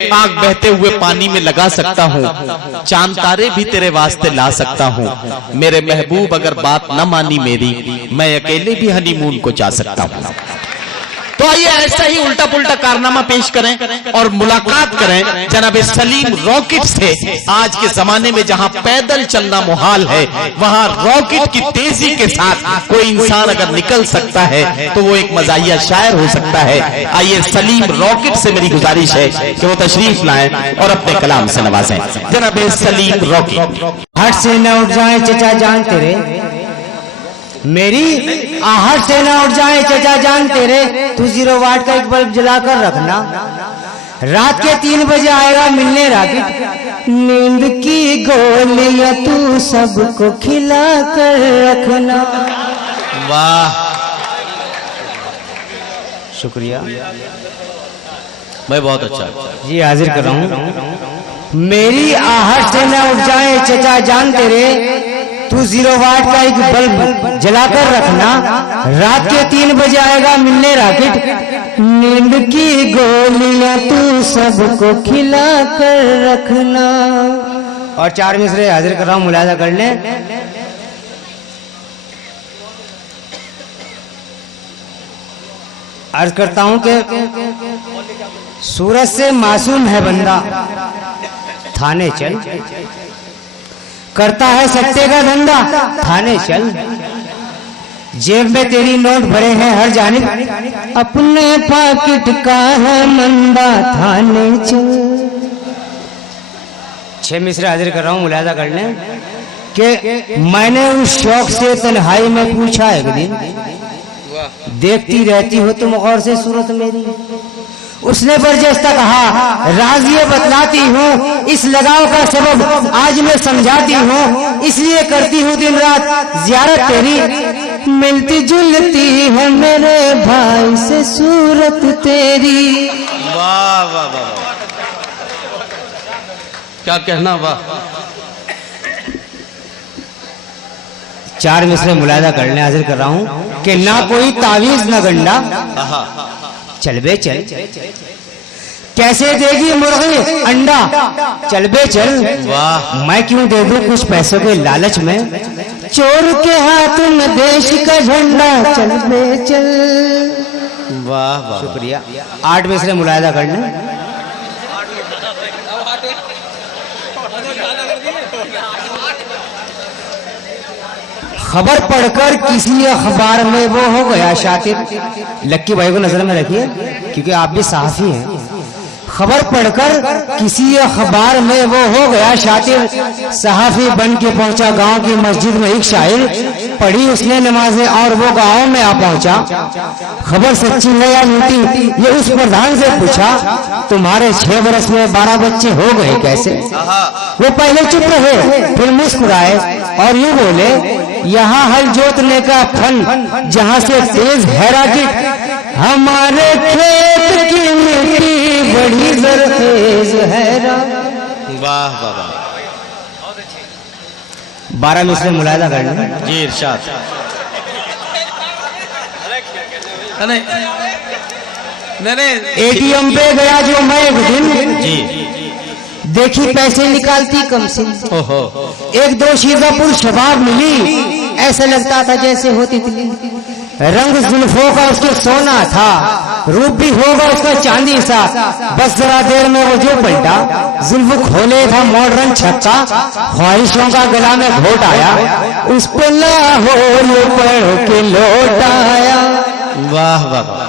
आग बहते हुए पानी में लगा सकता हूँ, चांद तारे भी तेरे वास्ते ला सकता हूँ। मेरे महबूब अगर बात न मानी मेरी, मैं अकेले भी हनीमून को जा सकता हूँ। तो आइए ऐसा ही उल्टा पुल्टा कारनामा पेश करें और मुलाकात करें जनाब सलीम रॉकेट से। आज के जमाने में जहां पैदल चलना मुहाल है, वहां रॉकेट की तेजी के साथ कोई इंसान अगर निकल सकता है तो वो एक मजाहिया शायर हो सकता है। आइए सलीम रॉकेट से मेरी गुजारिश है कि वो तशरीफ लाएं और अपने कलाम से नवाजें। जनाब सलीम रॉकेट। हट से न उठ जाए चचा जान तेरे, मेरी आहट से न उठ जाए चचा जान तेरे। तू 0 वाट का एक बल्ब जलाकर रखना, रात के 3 बजे आएगा मिलने राकेट। नींद की गोलियां तू सबको खिला कर रखना। वाह, शुक्रिया मैं बहुत अच्छा जी हाजिर कर रहा हूँ। मेरी आहट से न उठ जाए चचा जान तेरे, तू 0 वाट का एक बल्ब जलाकर रखना, रात के 3 बजे आएगा मिलने राकेट। नींद की गोलियां तू सबको खिला कर रखना। और 4 मिसरे हाजिर कर रहा हूं, मुलाजा कर लें। अर्ज करता हूं कि सूरज से मासूम है बंदा, थाने चल। करता है सट्टे का धंधा, थाने चल। जेब में तेरी नोट भरे हैं हर जानिब, अपने पॉकेट का है मंदा, थाने चल। 6 मिसरे हाजिर कर रहा हूं, मुलाजा कर लें कि मैंने उस शौक से तन्हाई में पूछा एक दिन, देखती रहती हो तुम गौर से सूरत मेरी। उसने बरजस्ता कहा, राज ये बतलाती हूँ, इस लगाव का सबब आज मैं समझाती हूँ, इसलिए करती हूँ दिन रात जियारत तेरी। मिलती जुलती है मेरे भाई से सूरत तेरी। वाह वाह वाह, क्या कहना, वाह। 4 मिसरे मुलाजा करने हाजिर कर रहा हूँ कि ना कोई तावीज न गंडा, चल बे चल। कैसे देगी मुर्गी अंडा, चल बे चल। वाह, मैं क्यों दे दूं कुछ पैसों के लालच में, चोर के हाथ में देश का झंडा, चल बे चल। वाह वाह, शुक्रिया। 8 मिसरे मुलाजा करने। खबर पढ़कर किसी अखबार में वो हो गया शातिर। लक्की भाई को नजर में रखिए क्योंकि आप भी सहाफी हैं। खबर पढ़कर किसी अखबार में वो हो गया शातिर, सहाफी बन के पहुंचा गांव की मस्जिद में एक शायर। पढ़ी उसने नमाजें और वो गांव में आ पहुंचा। खबर सच्ची है या झूठी ये उस प्रधान से पूछा, तुम्हारे 6 बरस में 12 बच्चे हो गए कैसे। वो पहले चुप रहे फिर मुस्कुराए और यूं बोले, यहाँ हल जोतने का फन जहाँ से तेज है राकेट, हमारे खेत की मिट्टी बड़ी जरखेज है। वाह वाह वाह, 12 मिसरे मुलाजा करना जी, इरशाद। एटीएम पे गया जो मैं एक दिन जी, देखी पैसे निकालती कम से, ओहो, 1-2 शीजापुर शबाब मिली, ऐसा लगता था जैसे होती थी। रंग जुल्फों का उसके सोना था, रूप भी होगा उसका चांदी सा। बस जरा देर में वो जो पलटा, जुल्फ खोले था मॉडर्न छक्का, ख्वाहिशों का गला में घोट आया, उस पे लाहौर पढ़ के लौट आया। वाह वाह वाह,